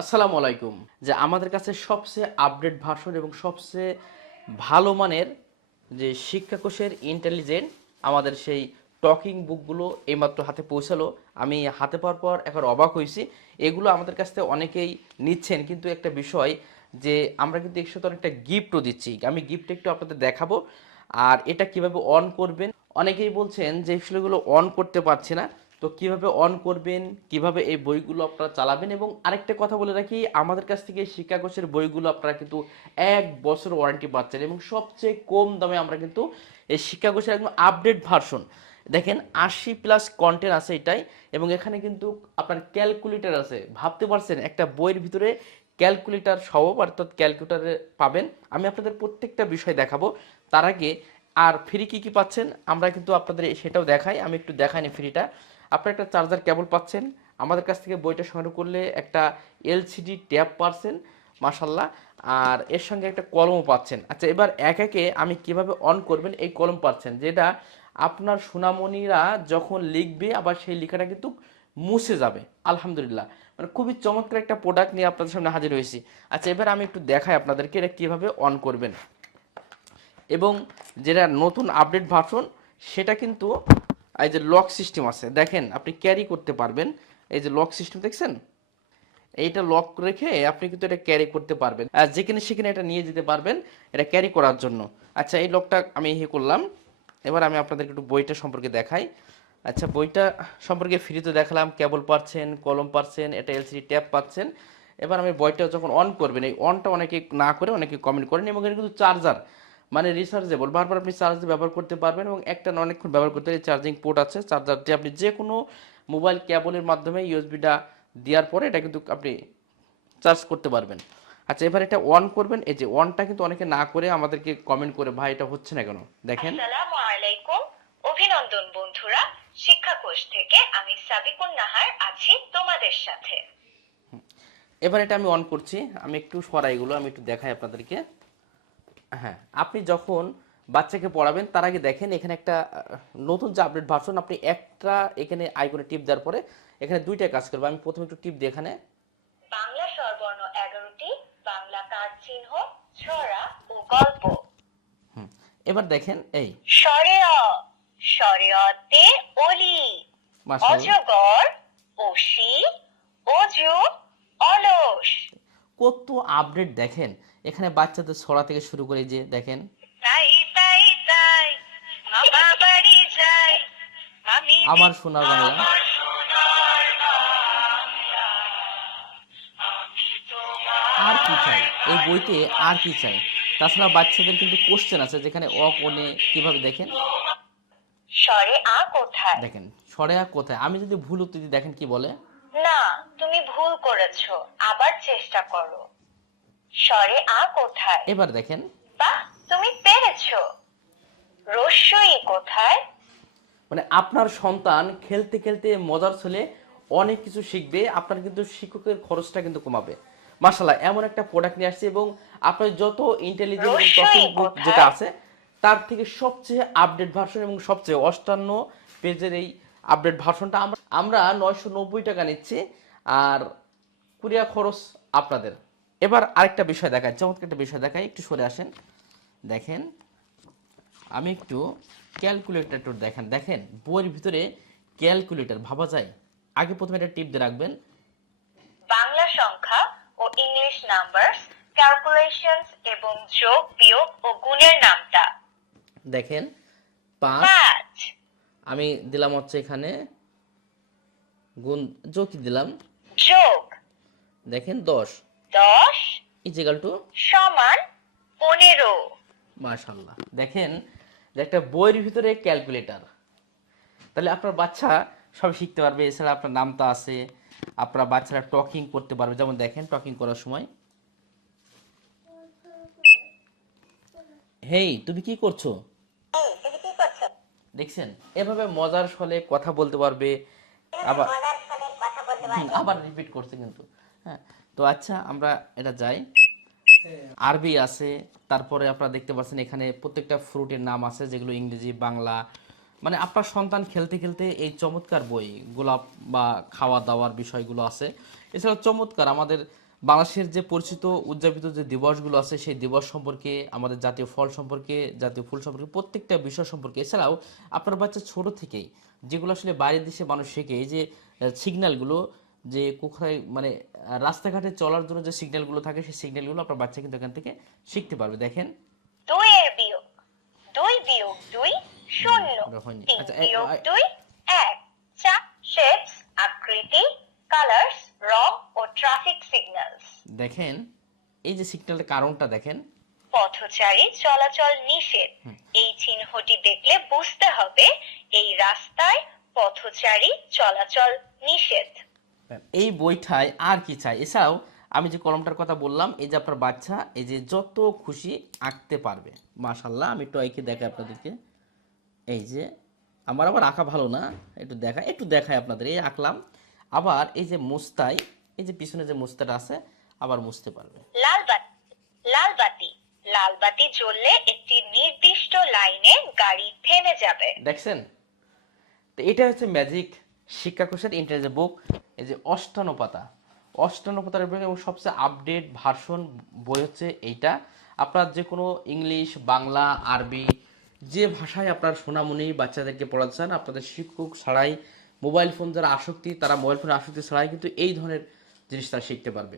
আসসালামু আলাইকুম। যে আমাদের কাছে সবচেয়ে আপডেট ভার্সন এবং সবচেয়ে ভালো মানের যে শিক্ষাকোষের ইন্টেলিজেন্ট আমাদের সেই টকিং বুকগুলো এইমাত্র হাতে পৌঁছালো। আমি হাতে পাওয়ার পর এখন অবাক হয়েছি। এগুলো আমাদের কাছ থেকে অনেকেই নিচ্ছেন, কিন্তু একটা বিষয় যে আমরা কিন্তু এর সাথে অনেকটা গিফটও দিচ্ছি। আমি গিফট একটু আপনাদের দেখাবো। আর এটা কিভাবে অন করবেন, অনেকেই বলছেন যে সেগুলো অন করতে পারছি না। তো কিভাবে অন করবেন, কিভাবে এই বইগুলো আপনারা চালাবেন, এবং আরেকটা কথা বলে রাখি, আমাদের কাছ থেকে শিক্ষাকোষের বইগুলো আপনারা কিন্তু 1 বছর ওয়ারেন্টি পাচ্ছেন এবং সবচেয়ে কম দামে আমরা কিন্তু এই শিক্ষাকোষের একদম আপডেট ভার্সন দেখেন 80+ কন্টেন্ট আছে এটাই। এবং এখানে কিন্তু আপনার ক্যালকুলেটর আছে। ভাবতে পারছেন একটা বইয়ের ভিতরে ক্যালকুলেটর সহ, অর্থাৎ ক্যালকুলেটরে পাবেন। আমি আপনাদের প্রত্যেকটা বিষয় দেখাবো। তার আগে আর ফ্রি কী কী পাচ্ছেন আমরা কিন্তু আপনাদের সেটাও দেখাই। আমি একটু দেখাইনি ফ্রিটা। আপনার একটা চার্জার কেবল পাচ্ছেন, আমাদের কাছ থেকে বইটা সংগ্রহ করলে একটা এলসিডি ট্যাব পাচ্ছেন মাশাল্লাহ, আর এর সঙ্গে একটা কলমও পাচ্ছেন। আচ্ছা, এবার এক একে আমি কিভাবে অন করবেন এই কলম পাচ্ছেন, যেটা আপনার সোনামণিরা যখন লিখবে আবার সেই লেখাটা কিন্তু মুছে যাবে। আলহামদুলিল্লাহ, মানে খুবই চমৎকার একটা প্রোডাক্ট নিয়ে আপনাদের সামনে হাজির হয়েছি। আচ্ছা, এবার আমি একটু দেখাই আপনাদেরকে এটা কীভাবে অন করবেন। এবং যেটা নতুন আপডেট ভার্সন সেটা কিন্তু এই যে লক সিস্টেম আছে, দেখেন আপনি ক্যারি করতে পারবেন। এই যে লক সিস্টেম দেখছেন, এইটা লক রেখে আপনি কিন্তু এটা ক্যারি করতে পারবেন, আর যেখানে সেখানে এটা নিয়ে যেতে পারবেন এটা ক্যারি করার জন্য। আচ্ছা, এই লকটা আমি করলাম। এবার আমি আপনাদেরকে একটু বইটা সম্পর্কে দেখাই। আচ্ছা, বইটা সম্পর্কে ফ্রিতে দেখালাম, কেবল পাচ্ছেন, কলম পাচ্ছেন, এটা এলসিডি ট্যাব পাচ্ছেন। এবার আমি বইটা যখন অন করবেন, এই অনটা অনেকে না করে অনেকে কমেন্ট করেন, এবং এটা কিন্তু চার্জার মানে রিচার্জেবল, বারবার আপনি চার্জ দিয়ে ব্যবহার করতে পারবেন এবং একটা না অনেকক্ষণ ব্যবহার করতে পারেন। চার্জিং পোর্ট আছে, চার্জার দিয়ে আপনি যে কোনো মোবাইল কেবলের মাধ্যমে ইউএসবিটা দেওয়ার পরে এটা কিন্তু আপনি চার্জ করতে পারবেন। আচ্ছা, এবার এটা অন করবেন। এই যে অনটা কিন্তু অনেকে না করে আমাদেরকে কমেন্ট করে, ভাই এটা হচ্ছে না কেন, দেখেন। আসসালামু আলাইকুম, অভিনন্দন বন্ধুরা। শিক্ষাকোষ থেকে আমি সাবিকুন নাহার আছি তোমাদের সাথে। এবার এটা আমি অন করছি। আমি একটু সরাই এগুলো, আমি একটু দেখাই আপনাদেরকে। হ্যাঁ, আপনি যখন বাচ্চাকে পড়াবেন তার আগে দেখেন এখানে একটা নতুন যে আপডেট ভার্সন, আপনি একটা এখানে আইকনে টিপ দেওয়ার পরে এখানে দুইটা কাজ করবে। আমি প্রথমে একটু টিপ দিই এখানে। বাংলা স্বরবর্ণ 11টি, বাংলা কার চিহ্ন, ছড়া ও গল্প। এবার দেখেন এই স্বরে অ, স্বরে অতে অলি, মাশাআল্লাহ, অজগর, অসি, অজু, অলস। কত আপডেট দেখেন। এখানে বাচ্চাদের ছড়া থেকে শুরু করে যে দেখেন, তাই তাই তাই মামা বাড়ি যাই, আমি আমার সোনার বাংলা। আমার সোনার বাংলা, আমি আর কি চাই তোমায় এই বইতে, আর কি চাই। তাছাড়া বাচ্চাদের কিন্তু কোশ্চেন আছে, যেখানে অ কোণে কিভাবে দেখেন, স্বরে আ কোথায়? দেখেন সরে আর কোথায়। আমি যদি ভুল উত্তর দিই, দেখেন কি বলে, না, তুমি ভুল করেছো, আবার চেষ্টা করো। স্বরে আ কোথায়? এবার দেখেন। বাহ, তুমি পেরেছো। রস্যই কোথায়? মানে আপনার সন্তান খেলতে খেলতে মজার ছলে অনেক কিছু শিখবে, আপনার কিন্তু শিক্ষকের খরচটা কিন্তু কমাবে। মাশাআল্লাহ, এমন একটা প্রোডাক্ট নিয়ে আসছে, এবং আপনার যত ইন্টেলিজেন্ট এবং টকিং রস্যই বুক যেটা কোথায়? আছে তার থেকে সবচেয়ে আপডেট ভার্সন এবং সবচেয়ে 58 পেজের এই আপডেট ভার্সনটা আমরা আমরা 990 টাকা নিচ্ছি, আর কুরিয়া খরচ আপনাদের। এবার আরেকটা বিষয় দেখায়, চমৎকার একটা বিষয় দেখায়, একটু সরে আসেন। দেখেন, আমি একটু ক্যালকুলেটর দেখেন, দেখেন বইয়ের ভিতরে ক্যালকুলেটর ভাবা যায়। আগে প্রথমে একটা টিপ দিয়ে রাখবেন। বাংলা সংখ্যা ও ইংলিশ নাম্বারস, ক্যালকুলেশনস এবং যোগ বিয়োগ ও গুণের নামটা। দেখেন 5, 5 আমি দিলাম হচ্ছে এখানে গুণ, যোগ কি দিলাম, যোগ দেখেন 10 10 ইজিক্যাল টু সমান 15। মাশাআল্লাহ। দেখেন যে একটা বইয়ের ভিতরে ক্যালকুলেটর, তাহলে আপনার বাচ্চা সব শিখতে পারবে। এছাড়া আপনার নামতা আছে, আপনার বাচ্চারা টকিং করতে পারবে। যেমন দেখেন টকিং করার সময়, হেই তুমি কি করছো, দেখছেন এভাবে মজার ছলে কথা বলতে পারবে। আবার আবার রিপিট করছে কিন্তু। হ্যাঁ, তো আচ্ছা আমরা এটা যাই। আরবি আছে, তারপরে আপনারা দেখতে পাচ্ছেন এখানে প্রত্যেকটা ফ্রুটের নাম আছে, যেগুলো ইংরেজি বাংলা। মানে আপনার সন্তান খেলতে খেলতে এই চমৎকার বই গোলাপ বা খাওয়া দাওয়ার বিষয়গুলো আছে। এছাড়া চমৎকার আমাদের বাংলাদেশের যে পরিচিত উদযাপিত যে দিবসগুলো আছে সেই দিবস সম্পর্কে, আমাদের জাতীয় ফল সম্পর্কে, জাতীয় ফুল সম্পর্কে, প্রত্যেকটা বিষয় সম্পর্কে। এছাড়াও আপনার বাচ্চা ছোট থেকেই যেগুলো আসলে বাইরের দেশে মানুষ শেখে, এই যে সিগন্যালগুলো, যে কোথায় মানে রাস্তাঘাটে চলার জন্য যে সিগন্যালগুলো থাকে, সেই সিগন্যালগুলো আপনার বাচ্চা কিন্তু এখান থেকে শিখতে পারবে। দেখেন 2 এর বিয়োগ 2 বিয়োগ 2 শূন্য, ওটা হয়নি। 3 আচ্ছা, বিয়োগ 2 1, 4 শেপস আকৃতি, কালার্স রং ও ট্রাফিক সিগন্যালস। দেখেন এই যে সিগন্যালের কারণটা দেখেন। পথচারী চলাচল নিষেধ, এই চিহ্নটি দেখলে বুঝতে হবে এই রাস্তায় পথচারী চলাচল নিষেধ। এই বইটায় আর কি চাই? এছাড়াও আমি যে কলমটার কথা বললাম, এই যে আপনার বাচ্চা এই যে যত খুশি আঁকতে পারবে। মাশাল্লাহ, আমি একটু এঁকে দেখাই আপনাদেরকে। এই যে আমার আবার আঁকা ভালো না, একটু দেখাই আপনাদের। এই আঁকলাম, আবার এই যে মুস্তাই, এই যে পিছনে যে মুস্তাটা আছে আবার মুছতে পারবে। লাল বাতি লাল বাতি লাল বাতি জ্বললে একটি নির্দিষ্ট লাইনে গাড়ি থেমে যাবে। দেখছেন? তো এটা হচ্ছে ম্যাজিক শিক্ষাকোষের ইন্টারেস্ট বুক। এই যে 58 পাতা, 58 পাতার বই এবং সবচেয়ে আপডেট ভার্সন বই হচ্ছে এইটা। আপনার যে কোনো ইংলিশ, বাংলা, আরবি যে ভাষায় আপনার সোনামণি বাচ্চাদেরকে পড়াতে চান, আপনাদের শিক্ষক ছাড়াই, মোবাইল ফোন যারা আসক্তি, তারা মোবাইল ফোনের আসক্তি ছাড়াই কিন্তু এই ধরনের জিনিস তারা শিখতে পারবে।